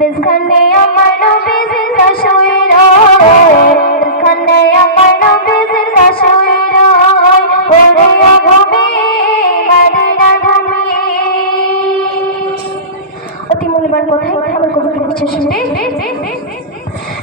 বিস্খানে আমার নবী জিন্দা শুয়ে বিস্খানে আমার নবী জিন্দা শুয়ে ওরে ভূমি মদিনার ভূমি। অতি মূল্যবান কথাই আমার কবিতা কিছু শুনবে।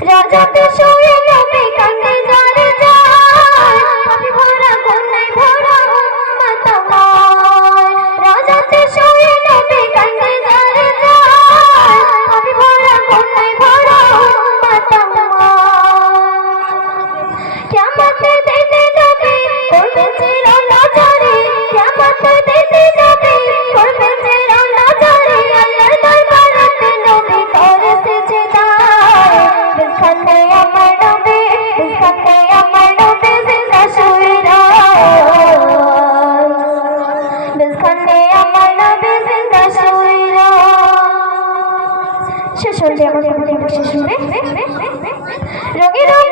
রাজাতে শুয়ে নবী কান্দে যারে যায় পাপি ভরা কন্যায় ভরা উম্মত আমার। রাজাতে শুয়ে নবী কান্দে যারে যায় পাপি ভরা কন্যায় ভরা উম্মত আমার। কিয়ামতের দিনে নবী করবে চিরলাচারী, কিয়ামতের দিনে নবী করবে চিরলাচারী। আল্লাহর দরবারেতে নবী করে সিজদা। বিস্খানে আমার নবী, বিস্খানে আমার নবী জিন্দা শুয়ে বিস্খানে আমার নবী জিন্দা শুয়ে। শেষ হয়ে আমার কবিতা শেষ হবে। রঙে রঙে